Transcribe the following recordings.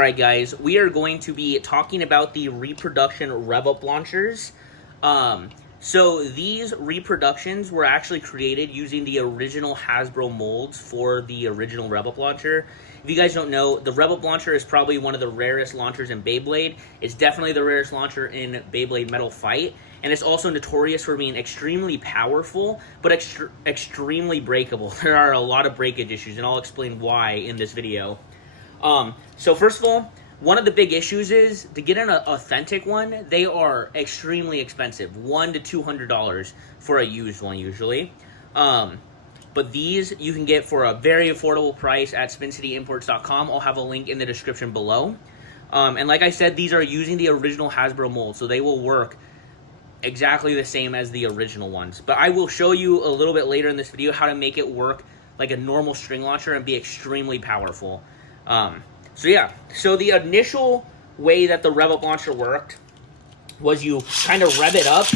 Alright guys, we are going to be talking about the reproduction rev-up launchers. So these reproductions were actually created using the original Hasbro molds for the original rev-up launcher. If you guys don't know, the rev-up launcher is probably one of the rarest launchers in Beyblade. It's definitely the rarest launcher in Beyblade Metal Fight, and it's also notorious for being extremely powerful, but extremely breakable. There are a lot of breakage issues, and I'll explain why in this video. So first of all, one of the big issues is to get an authentic one, they are extremely expensive, $100 to $200 for a used one usually. But these you can get for a very affordable price at SpinCityImports.com. I'll have a link in the description below. And like I said, these are using the original Hasbro mold, so they will work exactly the same as the original ones. But I will show you a little bit later in this video how to make it work like a normal string launcher and be extremely powerful. So the initial way that the rev-up launcher worked was you kind of rev it up,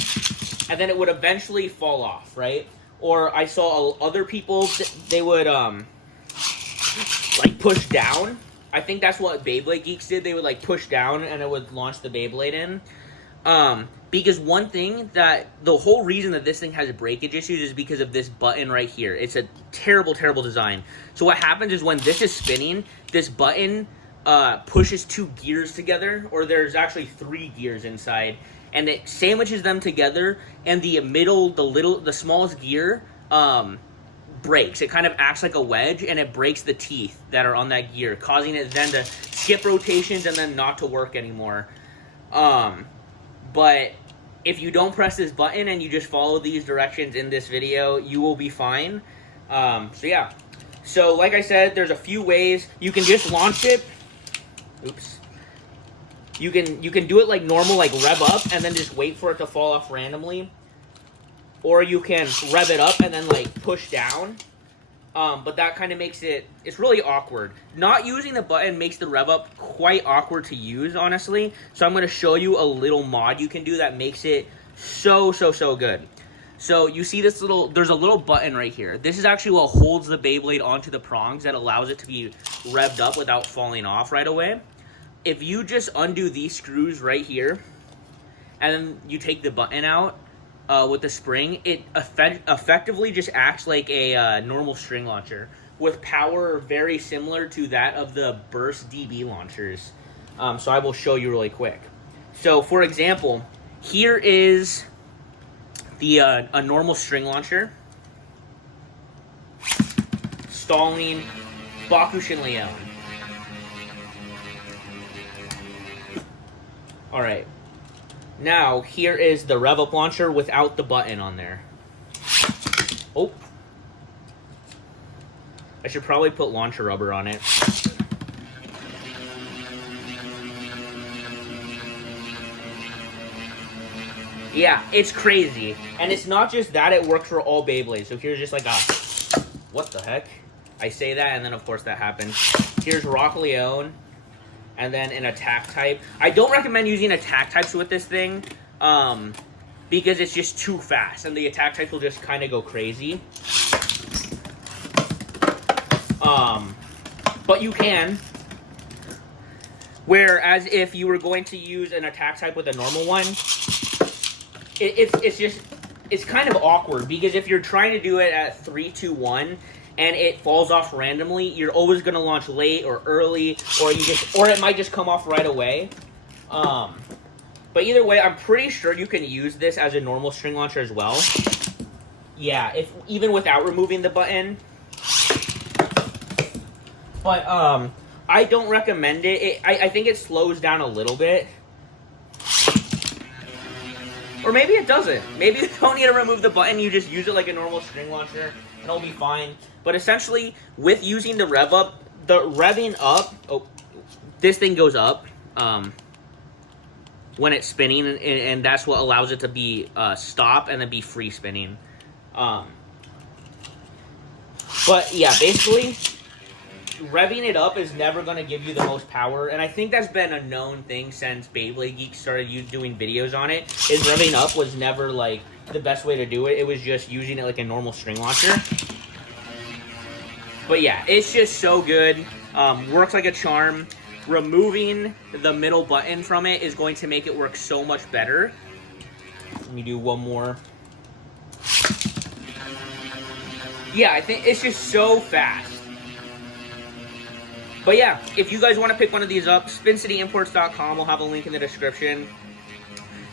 and then it would eventually fall off, right? Or I saw other people, they would, like, push down. I think that's what Beyblade Geeks did. They would, like, push down, and it would launch the Beyblade in. Because one thing that, the whole reason that this thing has breakage issues is because of this button right here. It's a terrible, terrible design. So what happens is when this is spinning, this button pushes two gears together, or there's actually 3 gears inside, and it sandwiches them together, and the middle, the smallest gear breaks. It kind of acts like a wedge, and it breaks the teeth that are on that gear, causing it then to skip rotations and then not to work anymore. But if you don't press this button and you just follow these directions in this video, you will be fine. So like I said, there's a few ways. You can just launch it. Oops. You can do it like normal, like rev up, and then just wait for it to fall off randomly. Or you can rev it up and then like push down. But that kind of makes it's really awkward. Not using the button makes the rev up quite awkward to use, honestly. So I'm going to show you a little mod you can do that makes it so good. So you see this there's a little button right here. This is actually what holds the Beyblade onto the prongs that allows it to be revved up without falling off right away. If you just undo these screws right here, and then you take the button out, with the spring, it effectively just acts like a normal string launcher with power very similar to that of the Burst DB launchers. So I will show you really quick. So for example, here is the a normal string launcher. Stalling Bakushin Leon. Alright. Now, here is the rev-up launcher without the button on there. Oh. I should probably put launcher rubber on it. Yeah, it's crazy. And it's not just that, it works for all Beyblades. So here's just like a... What the heck? I say that, and then of course that happens. Here's Rock Leone. And then an attack type. I don't recommend using attack types with this thing, because it's just too fast, and the attack types will just kind of go crazy. But you can. Whereas if you were going to use an attack type with a normal one, it's kind of awkward, because if you're trying to do it at 3, 2, 1, and it falls off randomly, you're always going to launch late or early, or it might just come off right away. But either way, I'm pretty sure you can use this as a normal string launcher as well. Yeah, even without removing the button. But I don't recommend it. I think it slows down a little bit. Or maybe it doesn't. Maybe you don't need to remove the button. You just use it like a normal string launcher, and it'll be fine. But essentially, with using the rev up, the revving up, this thing goes up when it's spinning, and that's what allows it to be stop and then be free spinning. But yeah, basically, revving it up is never going to give you the most power, and I think that's been a known thing since Beyblade Geeks started doing videos on it, is revving up was never, like, the best way to do it. It was just using it like a normal string launcher. But yeah, it's just so good. Works like a charm. removing the middle button from it is going to make it work so much better. Let me do one more. Yeah, I think it's just so fast. But yeah, if you guys want to pick one of these up, SpinCityImports.com will have a link in the description.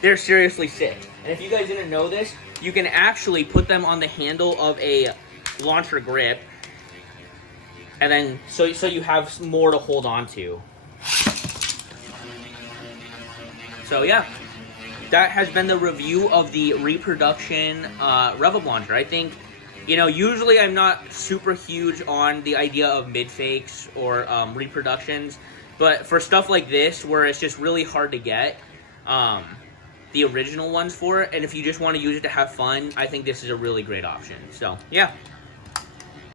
They're seriously sick. And if you guys didn't know this, you can actually put them on the handle of a launcher grip. And then, so you have more to hold on to. So yeah, that has been the review of the reproduction rev up launcher. I think, you know, usually I'm not super huge on the idea of mid-fakes or reproductions, but for stuff like this, where it's just really hard to get the original ones for it, and if you just want to use it to have fun, I think this is a really great option. So, yeah.